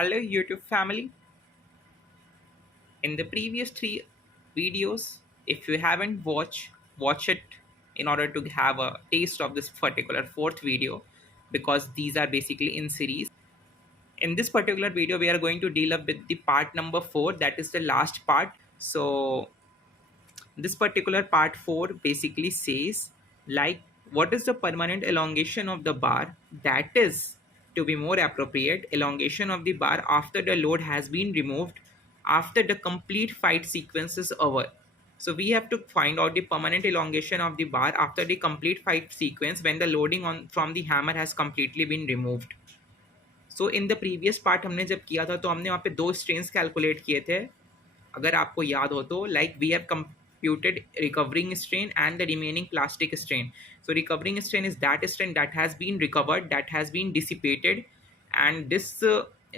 Hello YouTube family. In the previous three videos, if you haven't watch it in order to have a taste of this particular fourth video, because these are basically in series. In this particular video, we are going to deal up with the part number 4, that is the last part. So this particular part 4 basically says, like, what is the permanent elongation of the bar, that is, to be more appropriate, elongation of the bar after the load has been removed, after the complete fight sequence is over. So we have to find out the permanent elongation of the bar after the complete fight sequence when the loading on from the hammer has completely been removed. So in the previous part हमने जब किया था तो हमने वहाँ पे दो strains calculate किए थे, अगर आपको याद हो तो, like we have computed recovering strain and the remaining plastic strain. So recovering strain is that strain that has been recovered, that has been dissipated, and this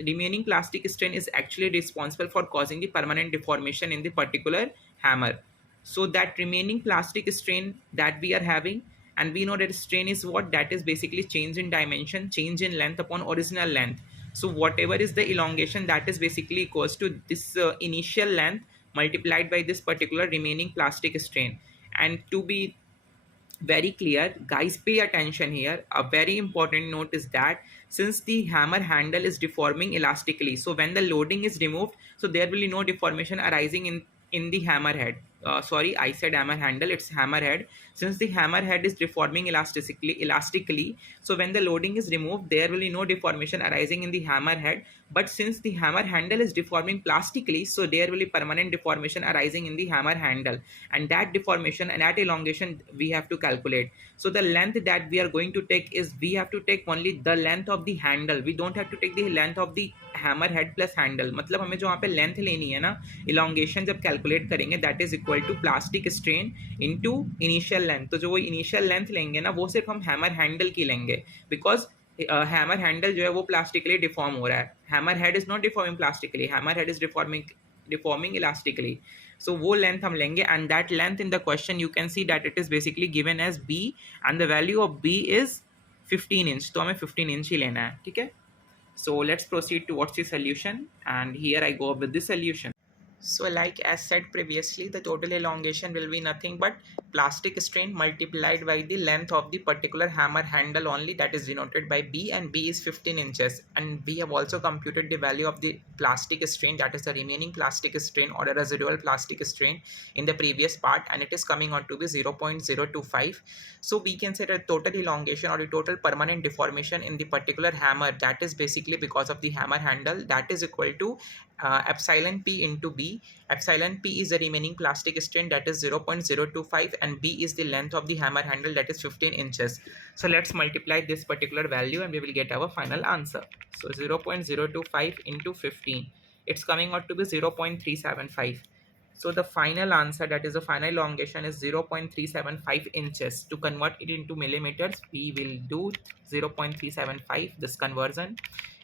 remaining plastic strain is actually responsible for causing the permanent deformation in the particular hammer. So that remaining plastic strain that we are having, and we know that strain is what, that is basically change in dimension, change in length upon original length. So whatever is the elongation, that is basically equals to this initial length multiplied by this particular remaining plastic strain. And to be very clear, guys, pay attention here. A very important note is that since the hammer handle is deforming elastically, so when the loading is removed, so there will be no deformation arising in the hammer head. Sorry, I said hammer handle, it's hammer head. Since the hammer head is deforming elastically, so when the loading is removed, there will be no deformation arising in the hammer head. But since the hammer handle is deforming plastically, so there will be permanent deformation arising in the hammer handle, and that deformation and that elongation we have to calculate. So the length that we are going to take is, we have to take only the length of the handle. We don't have to take the length of the hammer head plus handle. मतलब हमें जो वहाँ पे length लेनी है ना, elongation जब calculate करेंगे, that is equal to plastic strain into initial length. तो जो वो initial length लेंगे ना, वो सिर्फ हम hammer handle की लेंगे, because hammer handle जो है वो plastically deform हो रहा है. Hammer head is not deforming plastically, hammer head is deforming elastically. So वो length हम लेंगे, and that length in the question you can see that it is basically given as B, and the value of B is 15 inch. तो हमें 15 inch ही लेना है, ठीक है. So let's proceed towards the solution, and here I go up with the solution. So like as said previously, the total elongation will be nothing but plastic strain multiplied by the length of the particular hammer handle only, that is denoted by B, and B is 15 inches. And we have also computed the value of the plastic strain, that is the remaining plastic strain or a residual plastic strain in the previous part, and it is coming on to be 0.025. So we can say that total elongation or the total permanent deformation in the particular hammer, that is basically because of the hammer handle, that is equal to epsilon p into B. Epsilon p is the remaining plastic strain, that is 0.025, and B is the length of the hammer handle, that is 15 inches. So let's multiply this particular value and we will get our final answer. So 0.025 into 15, it's coming out to be 0.375. So the final answer, that is the final elongation, is 0.375 inches. To convert it into millimeters, we will do 0.375, this conversion,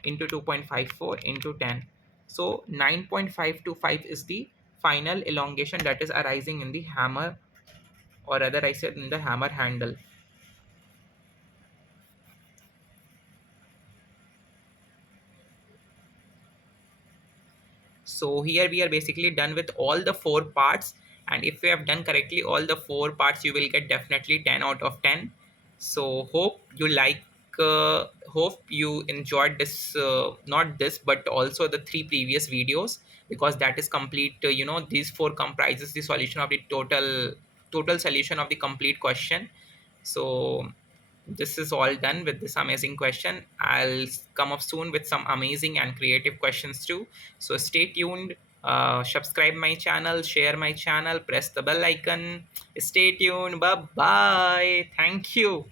into 2.54 into 10. So 9.525 is the final elongation that is arising in the hammer, or rather I said in the hammer handle. So here we are basically done with all the 4 parts, and if you have done correctly all the 4 parts, you will get definitely 10 out of 10. So hope you enjoyed this, not this but also the 3 previous videos, because that is complete. These 4 comprises the solution of the total solution of the complete question. So this is all done with this amazing question. I'll come up soon with some amazing and creative questions too. So stay tuned. Subscribe my channel, share my channel, press the bell icon. Stay tuned. Bye bye. Thank you.